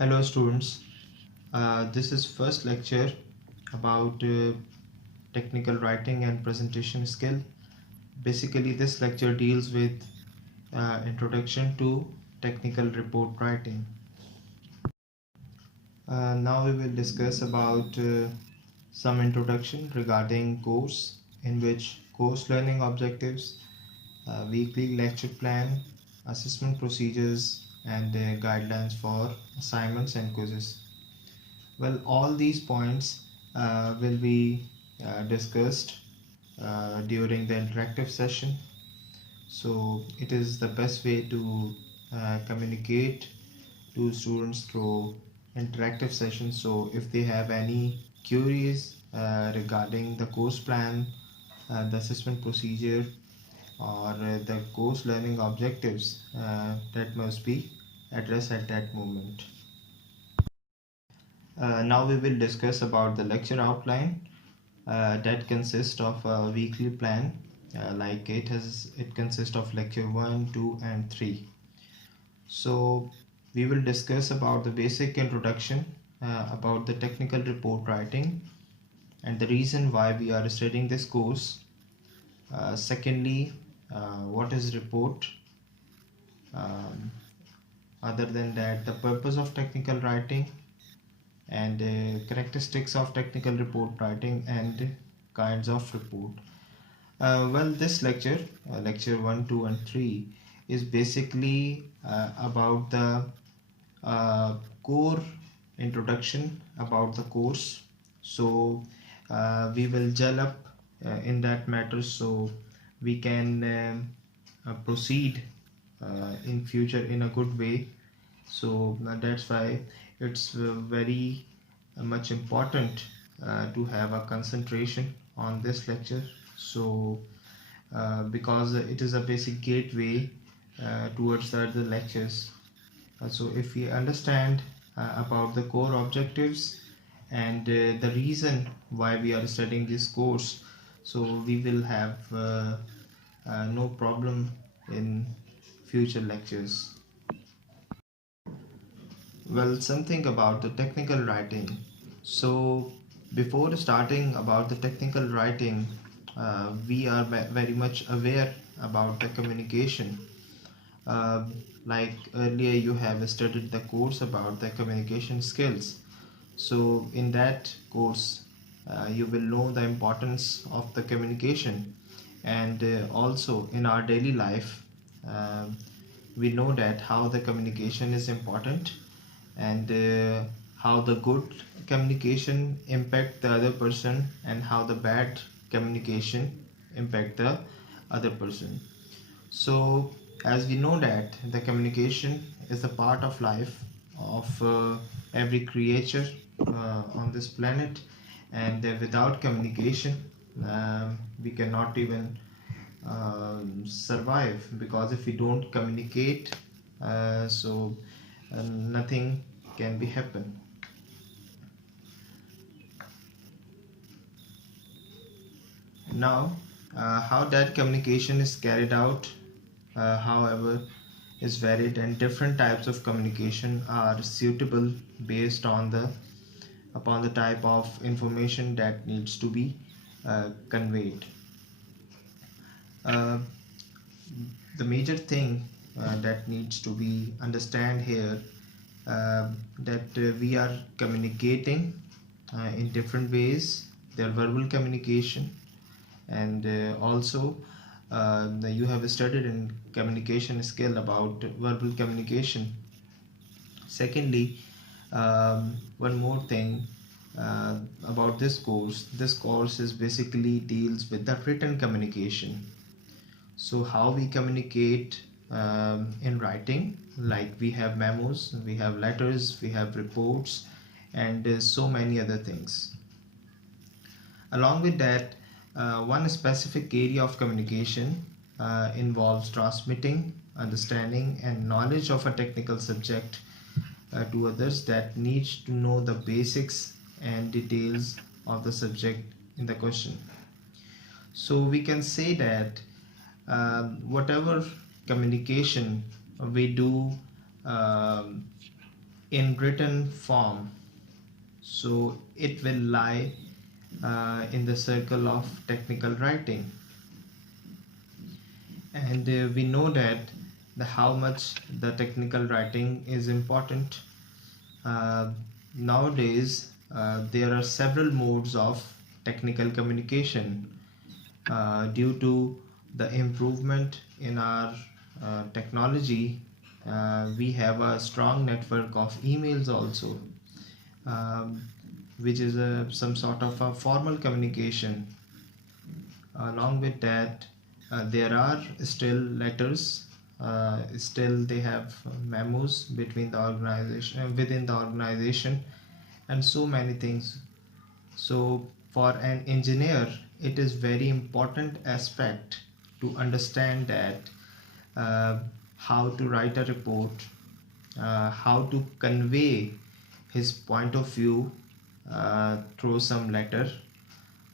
Hello students, this is first lecture about technical writing and presentation skill. Basically this lecture deals with introduction to technical report writing. Now we will discuss about some introduction regarding course, in which course learning objectives, weekly lecture plan, assessment procedures, and guidelines for assignments and quizzes. Well, all these points will be discussed during the interactive session. So it is the best way to communicate to students through interactive sessions. So if they have any queries regarding the course plan, the assessment procedure, or the course learning objectives, that must be addressed at that moment. Now we will discuss about the lecture outline that consists of a weekly plan. Like it consists of lecture 1, 2 and 3. So we will discuss about the basic introduction about the technical report writing and the reason why we are studying this course. Secondly, what is report? Um, Other than that, the purpose of technical writing and characteristics of technical report writing and kinds of report. Well, this lecture, lecture 1, 2 and 3 is basically about the core introduction about the course. So we will gel up in that matter so we can proceed in future in a good way. So that's why it's very much important to have a concentration on this lecture. So because it is a basic gateway towards the other lectures. So if we understand about the core objectives and the reason why we are studying this course, so we will have no problem in future lectures. Well, something about the technical writing. So before starting about the technical writing, we are very much aware about the communication. Uh, like earlier you have studied the course about the communication skills. So in that course, you will know the importance of the communication, and also in our daily life, um we know that how the communication is important, and how the good communication impact the other person and how the bad communication impact the other person. So as we know that the communication is a part of life of every creature on this planet, and without communication we cannot even survive, because if we don't communicate, nothing can be happen. Now how that communication is carried out, however, is varied, and different types of communication are suitable based on the upon the type of information that needs to be conveyed. uh, the major thing that needs to be understand here, that we are communicating in different ways. There verbal communication, and also you have studied in communication skill about verbal communication. Secondly, one more thing about this course is basically deals with the written communication. So how we communicate in writing, like we have memos, we have letters, we have reports, and so many other things. Along with that, one specific area of communication involves transmitting understanding and knowledge of a technical subject to others that needs to know the basics and details of the subject in the question. So we can say that whatever communication we do um, in written form, so it will lie in the circle of technical writing. And we know that how much the technical writing is important. uh, Nowadays there are several modes of technical communication. Due to the improvement in our technology, we have a strong network of emails also, um, which is some sort of a formal communication. Along with that, there are still letters. Still, they have memos between the organization, within the organization, and so many things. So, for an engineer, it is very important aspect to understand that uh, how to write a report, how to convey his point of view through some letter,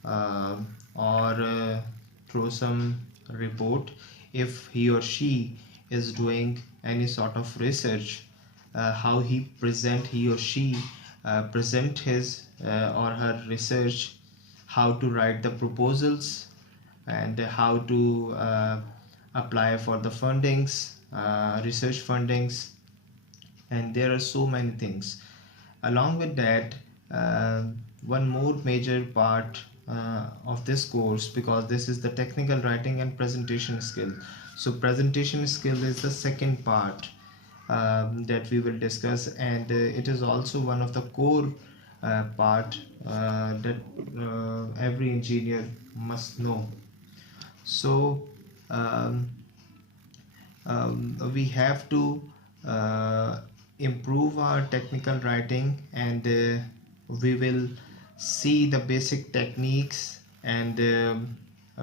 uh, or through some report. If he or she is doing any sort of research, how he or she present his or her research, how to write the proposals, and how to apply for the fundings, research fundings, and there are so many things. Along with that, uh, one more major part of this course, because this is the technical writing and presentation skill. So presentation skill is the second part that we will discuss, and it is also one of the core part that every engineer must know. So um, we have to uh, improve our technical writing, and we will see the basic techniques and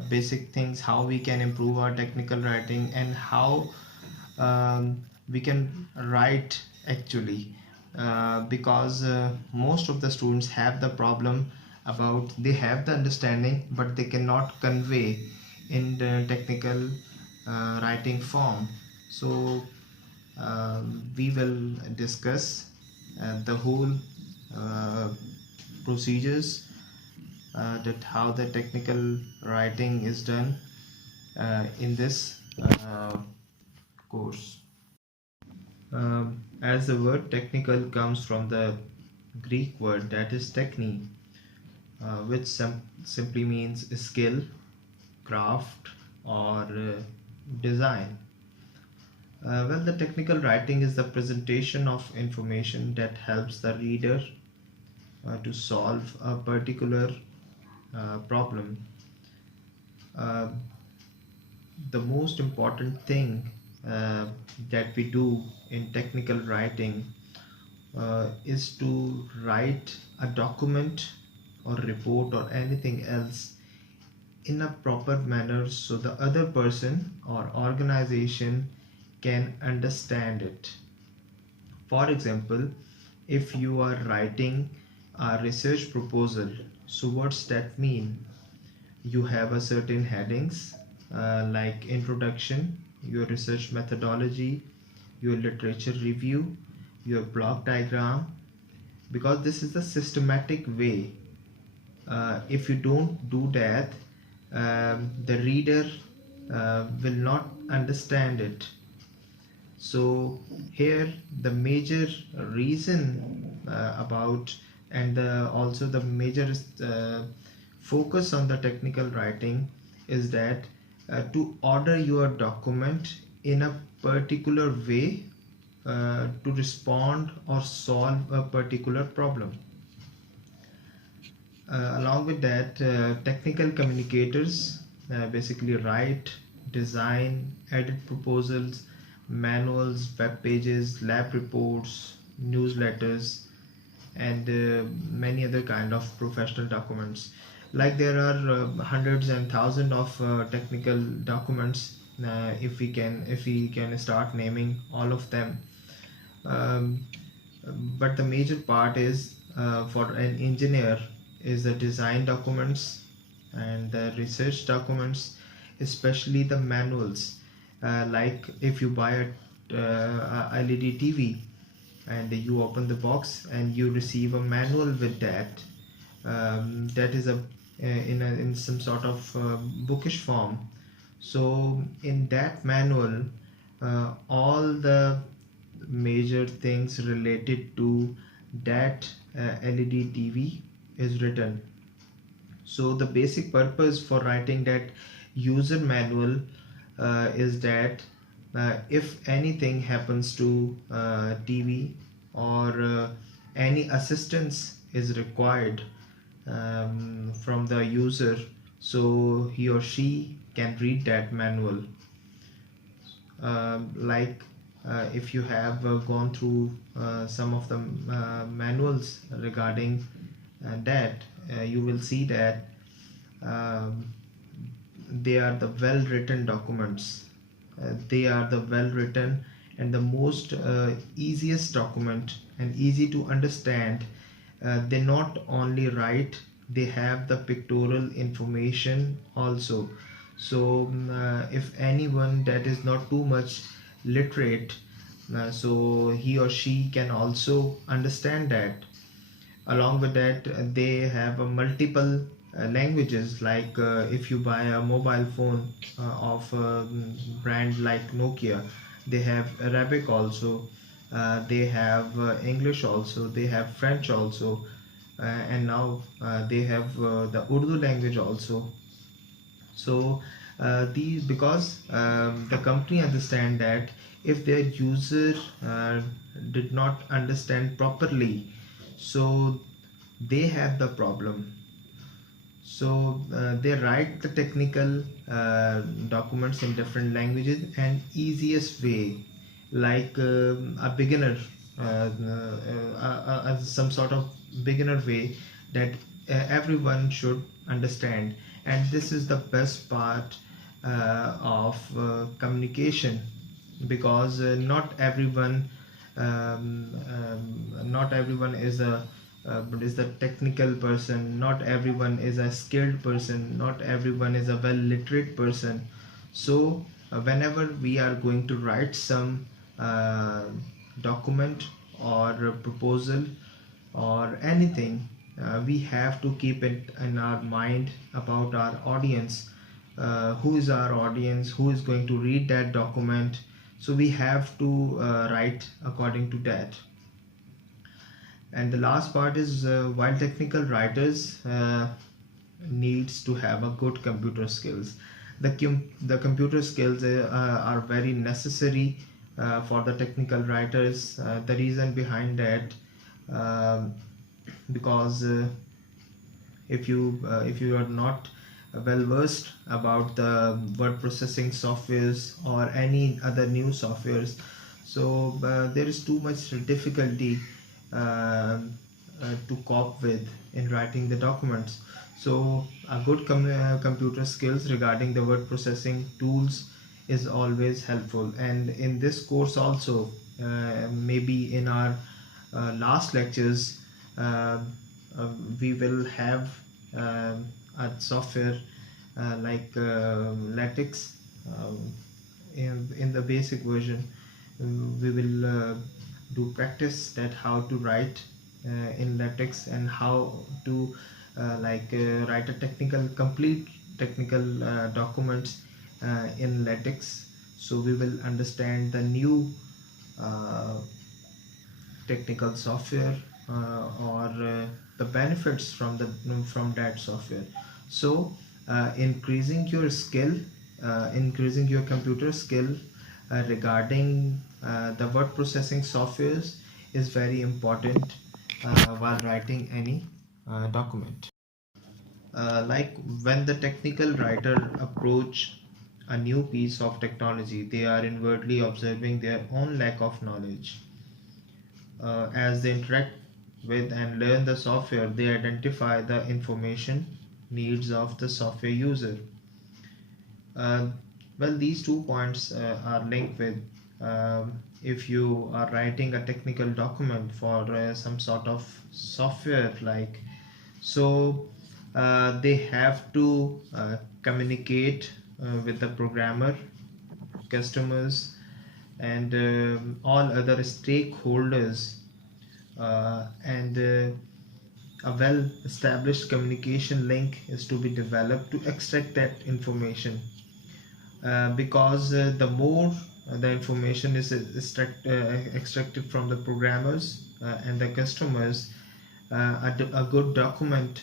basic things, how we can improve our technical writing, and how we can write actually, because most of the students have the problem about they have the understanding but they cannot convey in the technical writing form. So we will discuss the whole uh, procedures, that how the technical writing is done in this course. As the word technical comes from the Greek word that is techne, which simply means skill, craft, or design. Well, the technical writing is the presentation of information that helps the reader to solve a particular problem. Uh, the most important thing that we do in technical writing is to write a document or report or anything else in a proper manner so the other person or organization can understand it. For example, if you are writing a research proposal, so what's that mean? You have a certain headings like introduction, your research methodology, your literature review, your block diagram, because this is the systematic way. If you don't do that, the reader will not understand it. So here the major reason about, and also the major focus on the technical writing is that to order your document in a particular way to respond or solve a particular problem. Along with that, technical communicators basically write, design, edit proposals, manuals, web pages, lab reports, newsletters, and many other kind of professional documents. Like there are hundreds and thousands of technical documents. If we can start naming all of them, um, but the major part is for an engineer is the design documents and the research documents, especially the manuals. Like if you buy a LED TV, and you open the box and you receive a manual with that. That is in some sort of bookish form. So in that manual, all the major things related to that LED TV is written. So the basic purpose for writing that user manual is that if anything happens to TV, or any assistance is required from the user, so he or she can read that manual. Like if you have gone through some of the manuals regarding that, you will see that um, they are the well written documents. They are the well written and the most easiest document and easy to understand. They not only write, they have the pictorial information also. So if anyone that is not too much literate, so he or she can also understand that. Along with that, they have multiple languages, like if you buy a mobile phone of a brand like Nokia, they have Arabic also, they have English also, they have French also, and now they have the Urdu language also. So these, because the company understand that if their user did not understand properly, so they have the problem. So they write the technical documents in different languages and easiest way, like a beginner, some sort of beginner way that everyone should understand. And this is the best part of communication, because not everyone is the technical person, not everyone is a skilled person, not everyone is a well literate person. So whenever we are going to write some uh, document or a proposal or anything, we have to keep it in our mind about our audience. Who is our audience, who is going to read that document? So we have to write according to that. And the last part is, while technical writers needs to have a good computer skills, the computer skills are very necessary for the technical writers. The reason behind that, um, because if you are not well versed about the word processing softwares or any other new softwares, so there is too much difficulty to cope with in writing the documents. So a good computer skills regarding the word processing tools is always helpful. And in this course also, maybe in our last lectures, uh, we will have a software like latex. In the basic version, we will do practice that how to write in latex, and how to write a complete technical documents in latex. So we will understand the new uh, technical software, or the benefits from that software. So increasing your computer skill regarding the word processing softwares is very important while writing any document. Like when the technical writer approach a new piece of technology, they are inwardly observing their own lack of knowledge. As they interact with and learn the software, they identify the information needs of the software user. Uh, well, these two points are linked with, if you are writing a technical document for some sort of software, like, so they have to communicate with the programmer, customers, and all other stakeholders and a well established communication link is to be developed to extract that information, because the more the information is extracted from the programmers and the customers, a good document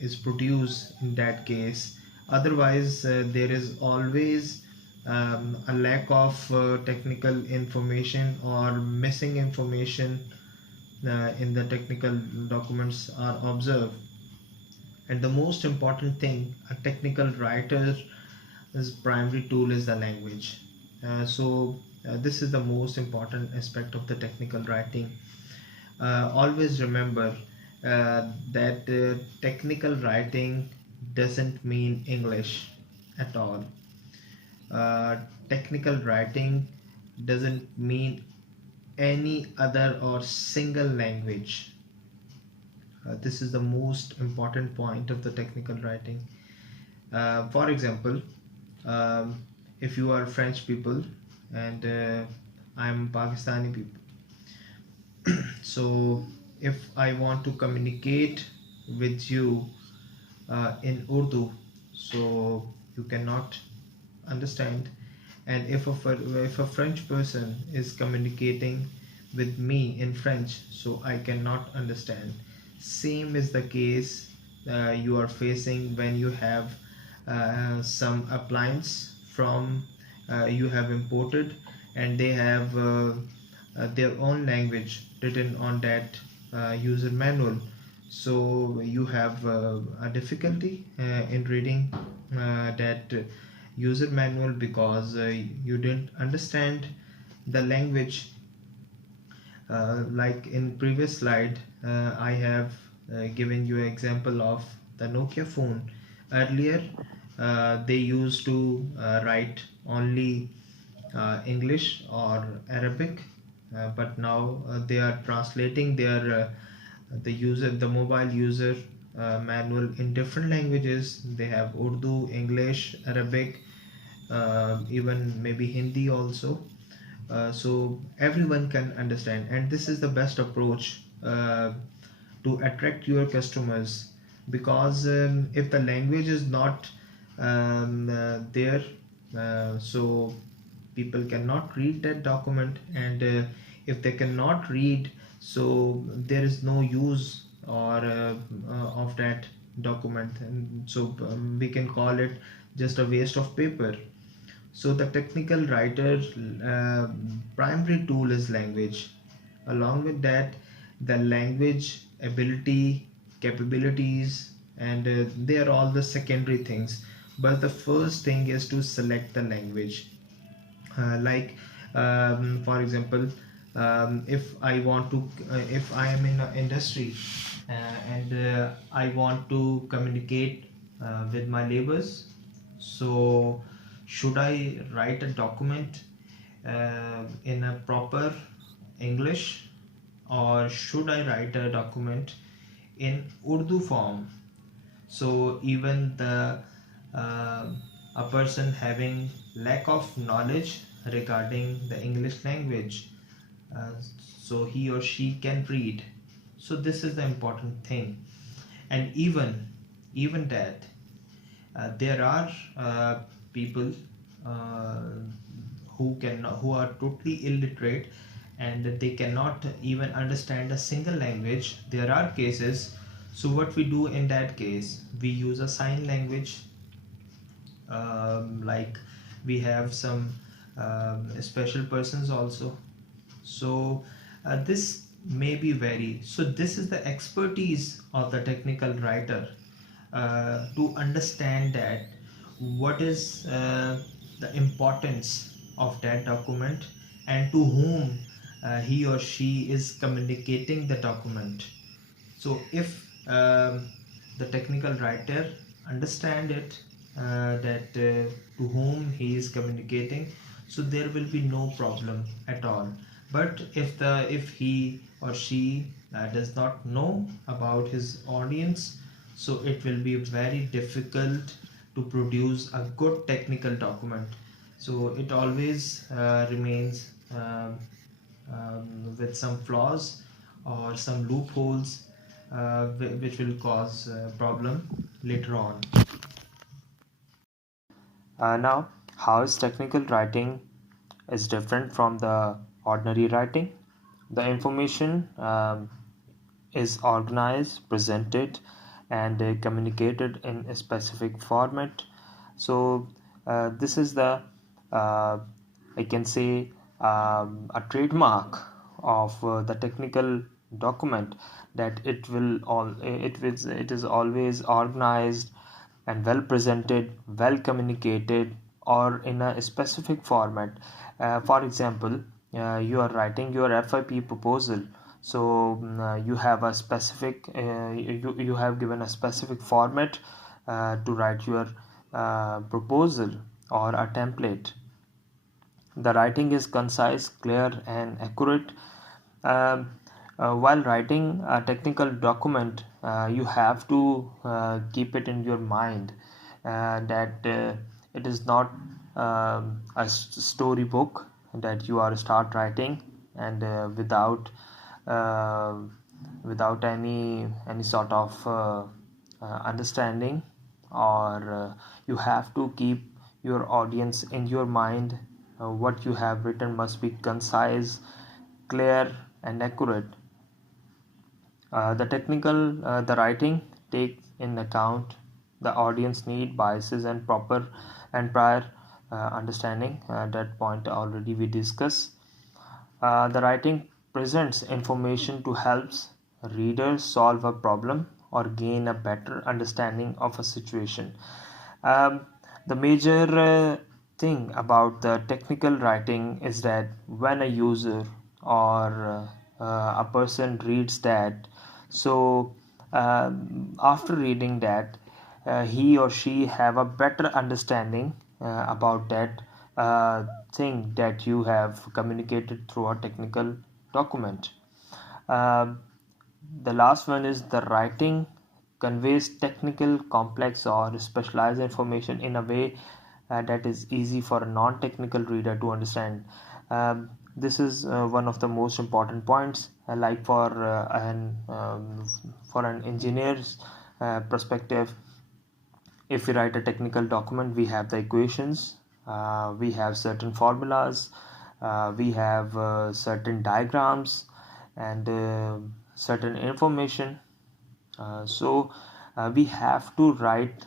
is produced in that case. Otherwise, there is always a lack of technical information or missing information in the technical documents are observed. And the most important thing, a technical writer's primary tool is the language. This is the most important aspect of the technical writing. Always remember that technical writing doesn't mean English at all. Technical writing doesn't mean any other or single language. This is the most important point of the technical writing. For example, um, if you are French people and I'm Pakistani people, so if I want to communicate with you in Urdu, so you cannot understand. And if a French person is communicating with me in French, so I cannot understand. Same is the case you are facing when you have some appliance from you have imported, and they have their own language written on that user manual. So you have a difficulty in reading that user manual because you didn't understand the language. Like in previous slide, I have given you an example of the Nokia phone. Earlier, they used to write only English or Arabic, but now they are translating the mobile user manual in different languages. They have Urdu, English, Arabic, even maybe Hindi also. So everyone can understand, and this is the best approach to attract your customers, because if the language is not there, so people cannot read that document, and if they cannot read, so there is no use or of that document, and so we can call it just a waste of paper. So the technical writer primary tool is language. Along with that, the language ability, capabilities, and they are all the secondary things. But the first thing is to select the language. Like for example, if I am in an industry and I want to communicate with my labors, so should I write a document in a proper English, or should I write a document in Urdu form? So even the uh, a person having lack of knowledge regarding the English language, uh, so he or she can read. So this is the important thing. And even that there are people uh, who are totally illiterate, and they cannot even understand a single language. There are cases. So what we do in that case, we use a sign language. Like we have some special persons also. So this may be vary. So this is the expertise of the technical writer, to understand that what is the importance of that document, and to whom he or she is communicating the document. So if the technical writer understand it, that to whom he is communicating, so there will be no problem at all. But if he or she does not know about his audience, so it will be very difficult to produce a good technical document. So it always remains with some flaws, or some loopholes which will cause problem later on. Now, how is technical writing is different from the ordinary writing? The information is organized, presented, and communicated in a specific format. So, this is the I can say a trademark of the technical document, that it is always organized and well presented, well communicated, or in a specific format. For example, you are writing your FIP proposal, so you have a specific you have given a specific format to write your proposal or a template. The writing is concise, clear, and accurate. Um, while writing a technical document, you have to keep it in your mind that it is not a storybook that you are start writing and uh, without any sort of understanding, or you have to keep your audience in your mind. What you have written must be concise, clear, and accurate. The writing takes in account the audience need, biases, and proper and prior understanding. That point already we discussed. The writing presents information to helps readers solve a problem or gain a better understanding of a situation. Um, the major thing about the technical writing is that when a user or a person reads that, so after reading that, he or she have a better understanding about that thing that you have communicated through a technical document. Um the last one is the writing conveys technical, complex, or specialized information in a way that is easy for a non-technical reader to understand. This is one of the most important points. Like for an engineer's perspective, if we write a technical document, we have the equations, we have certain formulas, we have certain diagrams, and certain information. So we have to write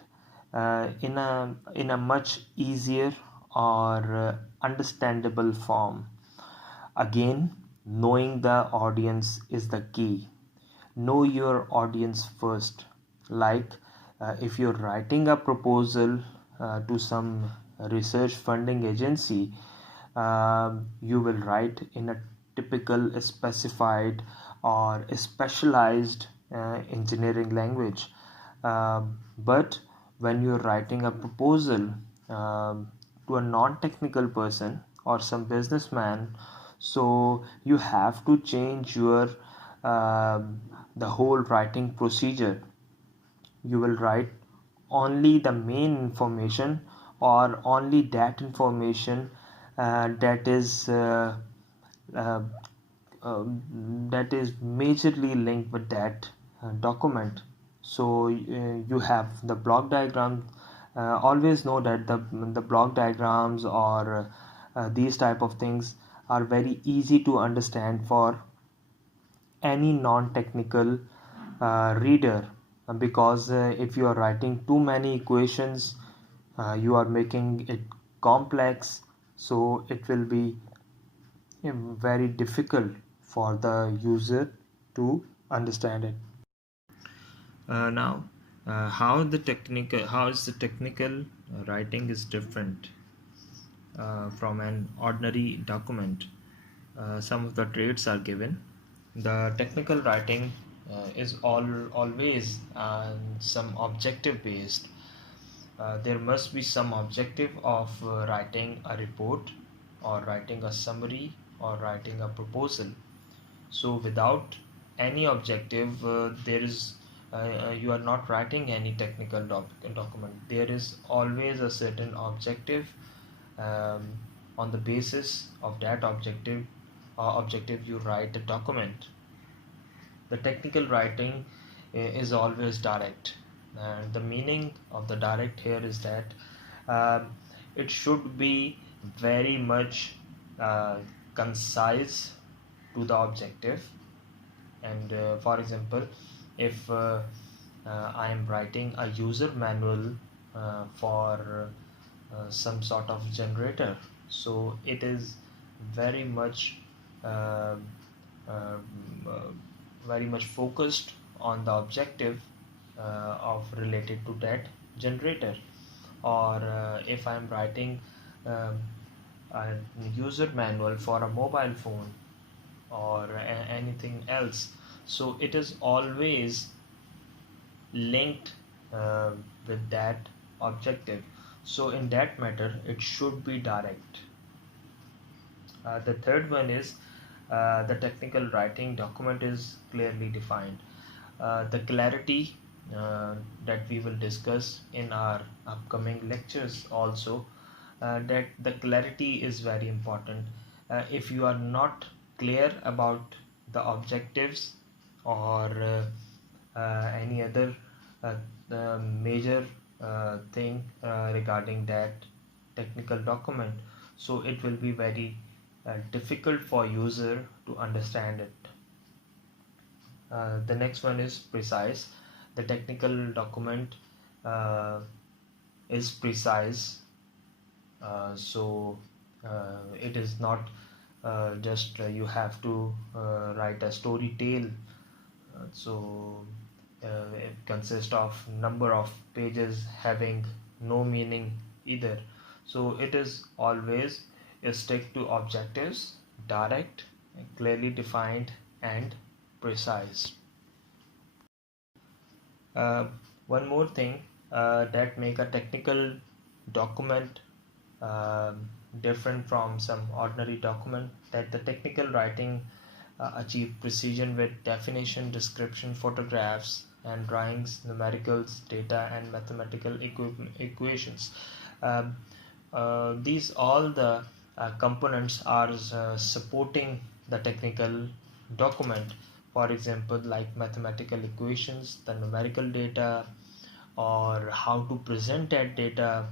in a much easier or understandable form. Again, knowing the audience is the key. Know your audience first. Like if you're writing a proposal to some research funding agency, you will write in a typical specified or specialized engineering language. But when you're writing a proposal to a non-technical person or some businessman, so you have to change your the whole writing procedure. You will write only the main information, or only that information uh, that is majorly linked with that document. So you have the block diagram. Always know that the block diagrams or these type of things are very easy to understand for any non-technical reader, because if you are writing too many equations, you are making it complex, so it will be very difficult for the user to understand it. Now, how is the technical writing is different from an ordinary document. Some of the traits are given. The technical writing is always some objective based. There must be some objective of writing a report, or writing a summary, or writing a proposal. So without any objective, you are not writing any technical document. There is always a certain objective. um, on the basis of that objective you write a document. The technical writing is always direct, and the meaning of the direct here is that um, it should be very much uh, concise to the objective. And for example, if I am writing a user manual for some sort of generator, so it is very much uh, uh, uh, very much focused on the objective of related to that generator. Or if I am writing um, a user manual for a mobile phone or anything else, so it is always linked uh, with that objective. So in that matter it should be direct. The third one is the technical writing document is clearly defined. The clarity that we will discuss in our upcoming lectures also, that the clarity is very important. If you are not clear about the objectives or any other major thing regarding that technical document, so it will be very difficult for user to understand it. The next one is precise. The technical document uh, is precise, it is not just you have to write a story tale. It consists of number of pages having no meaning either. So it is always stick to objectives, direct, clearly defined, and precise. Uh, One more thing that make a technical document different from some ordinary document, that the technical writing achieve precision with definition, description, photographs and drawings, numericals, data and mathematical equations. Um, these all the components are supporting the technical document. For example, like mathematical equations, the numerical data, or how to present that data.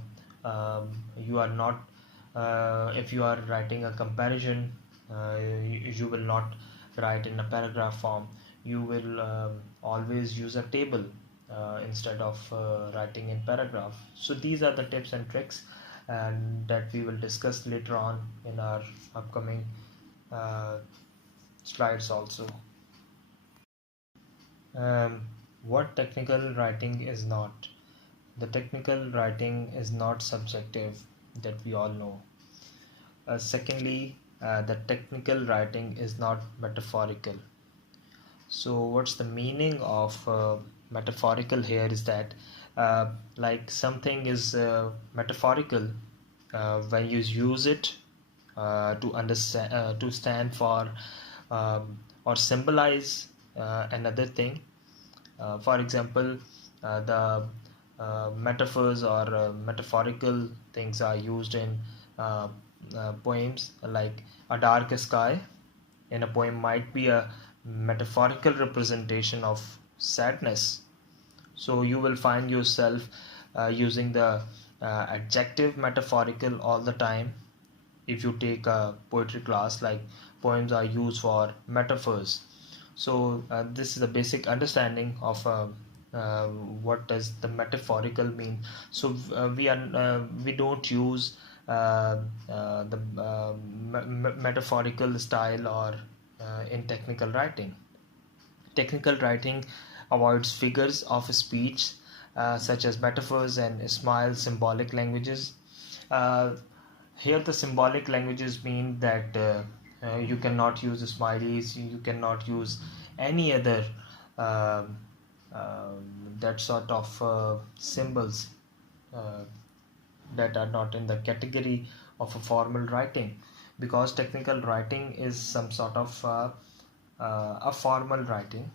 You are not If you are writing a comparison, you will not write in a paragraph form. You will always use a table instead of writing in paragraph. So these are the tips and tricks, and that we will discuss later on in our upcoming uh, slides also. um, what technical writing is not. The technical writing is not subjective, that we all know. Secondly, the technical writing is not metaphorical. So, what's the meaning of metaphorical here is that like something is metaphorical when you use it to understand, to stand for or symbolize another thing. For example, the metaphors or metaphorical things are used in uh, poems, like a dark sky in a poem might be a metaphorical representation of sadness. So you will find yourself using the adjective metaphorical all the time. If you take a poetry class, like poems are used for metaphors. So this is a basic understanding of what does the metaphorical mean. So we don't use the metaphorical style or in technical writing. Technical writing avoids figures of speech such as metaphors and smile symbolic languages. Uh, Here, the symbolic languages mean that you cannot use smileys, you cannot use any other um that sort of symbols uh, that are not in the category of a formal writing, because technical writing is some sort of a formal writing.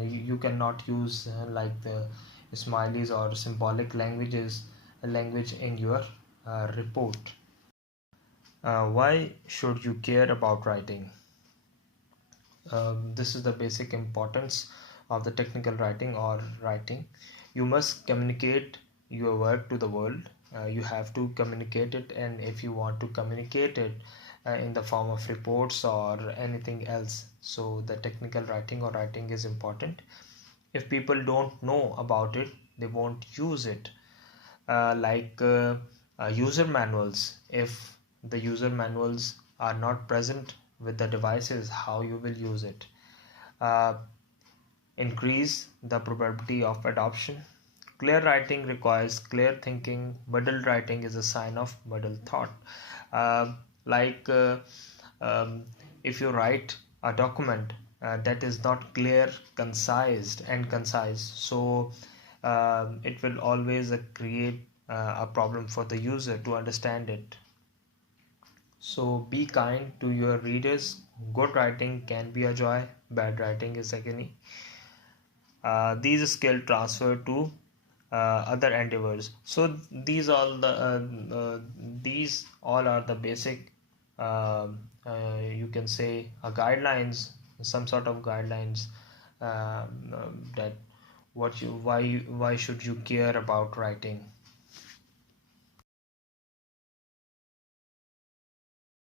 You cannot use like the smileys or symbolic language in your report. Why should you care about writing? This is the basic importance of the technical writing or writing. You must communicate your work to the world. You have to communicate it, and if you want to communicate it in the form of reports or anything else, so the technical writing or writing is important. If people don't know about it, they won't use it. User manuals, if the user manuals are not present with the devices, how you will use it? uh, Increase the probability of adoption. Clear writing requires clear thinking. Muddled writing is a sign of muddled thought. uh, like uh, um, if you write a document that is not clear, concise, so it will always create a problem for the user to understand it. So be kind to your readers. Good writing can be a joy, bad writing is agony. These skills transfer to other endeavors. So these all are the basic, you can say, guidelines, some sort of guidelines, that why should you care about writing.